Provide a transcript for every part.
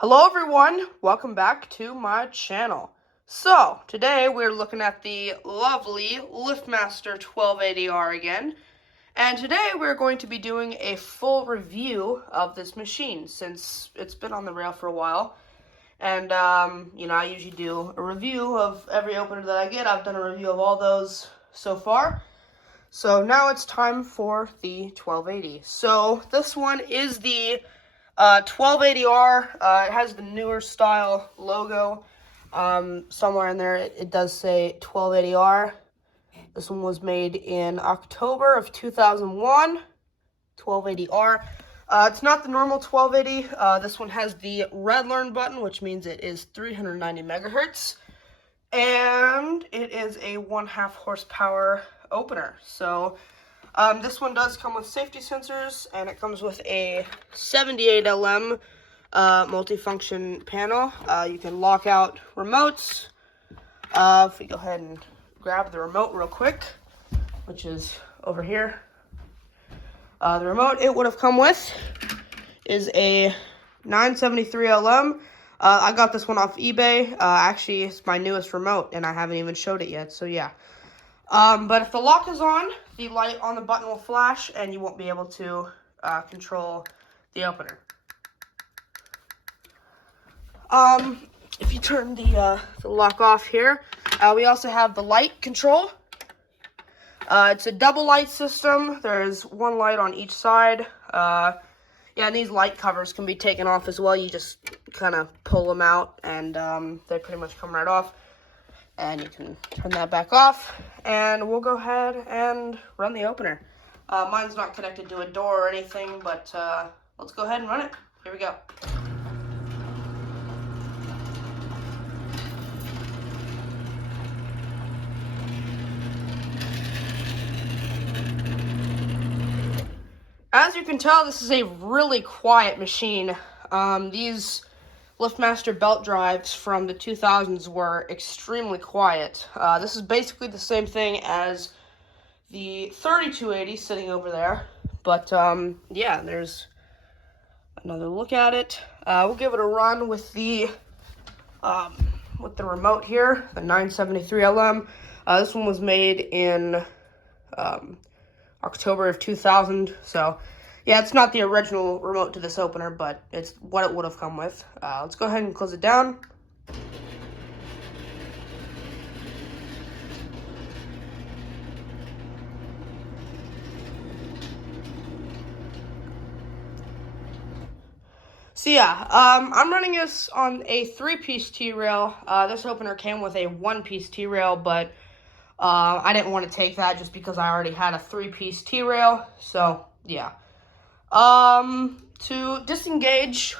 Hello everyone, welcome back to my channel. So, today we're looking at the lovely LiftMaster 1280R again. And today we're going to be doing a full review of this machine since it's been on the rail for a while. And, I usually do a review of every opener that I get. I've done a review of all those so far. So now it's time for the 1280. So this one is the 1280R. It has the newer style logo. Somewhere in there it does say 1280R. This one was made in October of 2001. 1280R. It's not the normal 1280. This one has the red learn button, which means it is 390 megahertz. And it is a 1/2 horsepower opener. So this one does come with safety sensors, and it comes with a 78 LM multifunction panel. You can lock out remotes. If we go ahead and grab the remote real quick, which is over here. The remote it would have come with is a 973 LM. I got this one off eBay. Actually, it's my newest remote, and I haven't even showed it yet, so yeah. But if the lock is on, the light on the button will flash, and you won't be able to control the opener. If you turn the lock off here, we also have the light control. It's a double light system. There's one light on each side. And these light covers can be taken off as well. You just kind of pull them out, and they pretty much come right off. And you can turn that back off, and we'll go ahead and run the opener. Mine's not connected to a door or anything, but let's go ahead and run it. Here we go. As you can tell, this is a really quiet machine. These LiftMaster belt drives from the 2000s were extremely quiet. This is basically the same thing as the 3280 sitting over there. But, yeah, there's another look at it. We'll give it a run with the remote here, the 973 LM. This one was made in October of 2000, so yeah, it's not the original remote to this opener, but it's what it would have come with. Let's go ahead and close it down. So yeah, I'm running this on a 3-piece T-rail. This opener came with a 1-piece T-rail, but I didn't want to take that just because I already had a 3-piece T-rail, so yeah. To disengage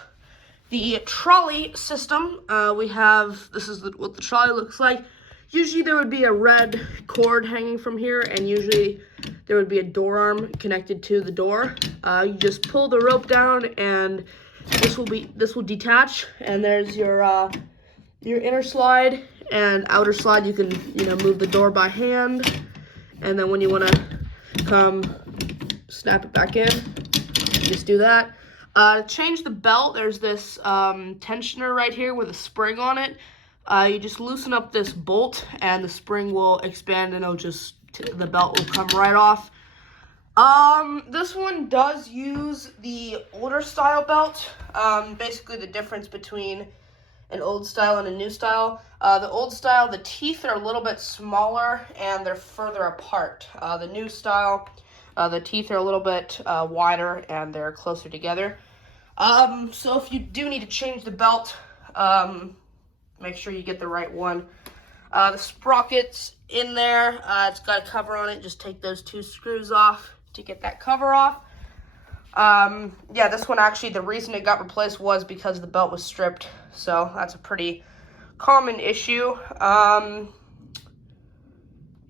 the trolley system, this is what the trolley looks like. Usually there would be a red cord hanging from here, and usually there would be a door arm connected to the door. You just pull the rope down, and this will detach, and there's your inner slide and outer slide. You can move the door by hand, and then when you want to come snap it back in, just do that. To change the belt, there's this tensioner right here with a spring on it. You just loosen up this bolt, and the spring will expand, and the belt will come right off. This one does use the older style belt. Basically the difference between an old style and a new style. The old style, the teeth are a little bit smaller, and they're further apart. The new style, the teeth are a little bit wider, and they're closer together. So if you do need to change the belt, make sure you get the right one. The sprocket's in there. It's got a cover on it. Just take those 2 screws off to get that cover off. Yeah, this one actually, the reason it got replaced was because the belt was stripped. So that's a pretty common issue.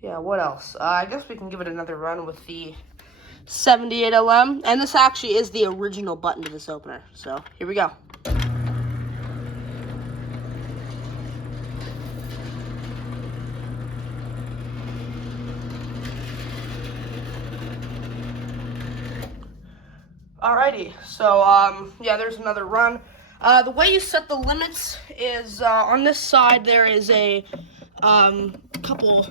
Yeah, what else? I guess we can give it another run with the 78 LM, and this actually is the original button to this opener, so here we go. Alrighty, so yeah, there's another run. The way you set the limits is on this side there is a couple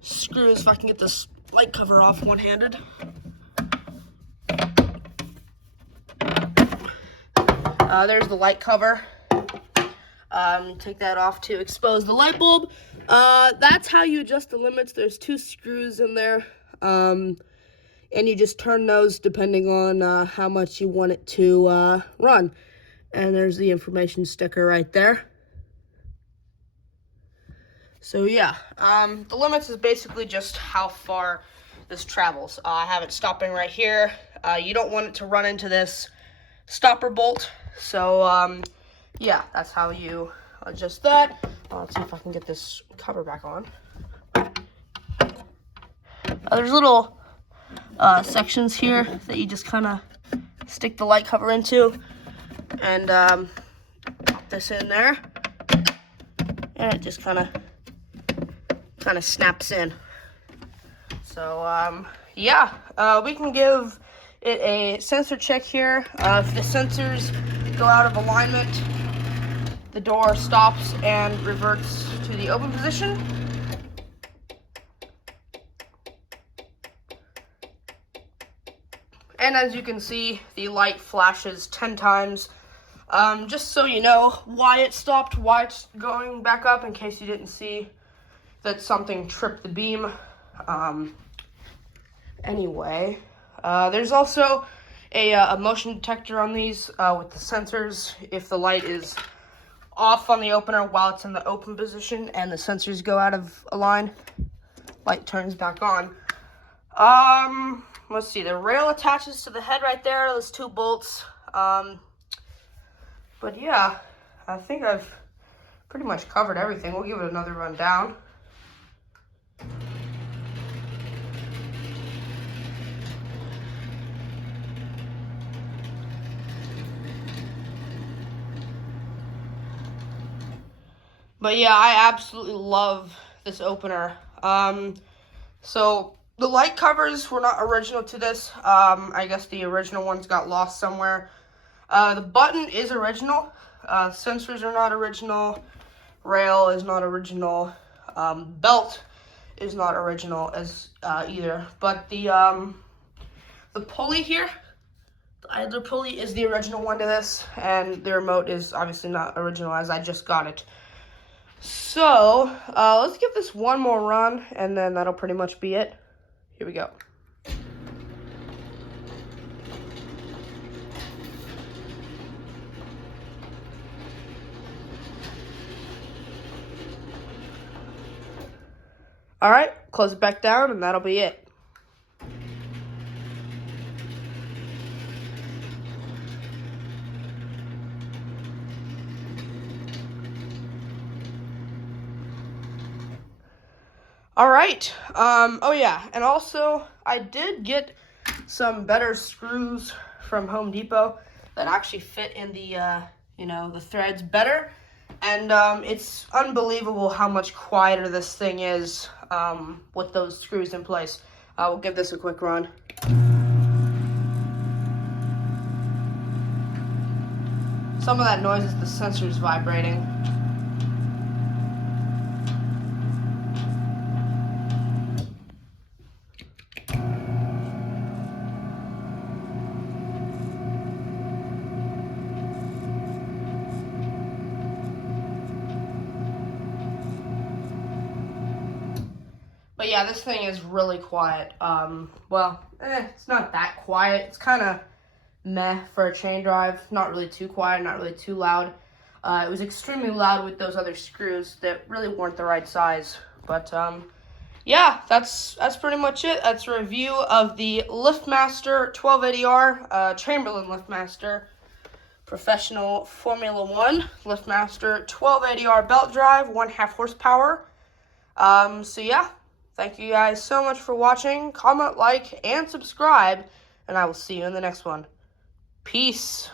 screws. If I can get this light cover off one-handed. There's the light cover. Take that off to expose the light bulb. That's how you adjust the limits. There's 2 screws in there, and you just turn those depending on how much you want it to run. And there's the information sticker right there. So yeah, the limits is basically just how far this travels. I have it stopping right here. You don't want it to run into this stopper bolt. So yeah, that's how you adjust that. Let's see if I can get this cover back on. There's little sections here that you just kind of stick the light cover into, and pop this in there, and it just kind of snaps in. So yeah, we can give it a sensor check here. If the sensors go out of alignment, the door stops and reverts to the open position. And as you can see, the light flashes 10 times. Just so you know why it stopped, why it's going back up, in case you didn't see that something tripped the beam. Anyway, there's also a motion detector on these with the sensors. If the light is off on the opener while it's in the open position and the sensors go out of line, light turns back on. Let's see, the rail attaches to the head right there, those 2 bolts. But yeah, I think I've pretty much covered everything. We'll give it another run down. But yeah, I absolutely love this opener. So the light covers were not original to this. I guess the original ones got lost somewhere. The button is original. Sensors are not original. Rail is not original. Belt is not original as either. But the pulley here, the idler pulley, is the original one to this, and the remote is obviously not original as I just got it. So let's give this one more run, and then that'll pretty much be it. Here we go. All right, close it back down, and that'll be it. All right. Oh yeah, and also I did get some better screws from Home Depot that actually fit in the the threads better, and it's unbelievable how much quieter this thing is with those screws in place. We'll give this a quick run. Some of that noise is the sensors vibrating. But yeah, this thing is really quiet. It's not that quiet. It's kind of meh for a chain drive. Not really too quiet, not really too loud. It was extremely loud with those other screws that really weren't the right size. But yeah, that's pretty much it. That's a review of the LiftMaster 1280R, Chamberlain LiftMaster Professional Formula 1 LiftMaster 1280R belt drive, 1.5 horsepower. So yeah. Thank you guys so much for watching. Comment, like, and subscribe, and I will see you in the next one. Peace.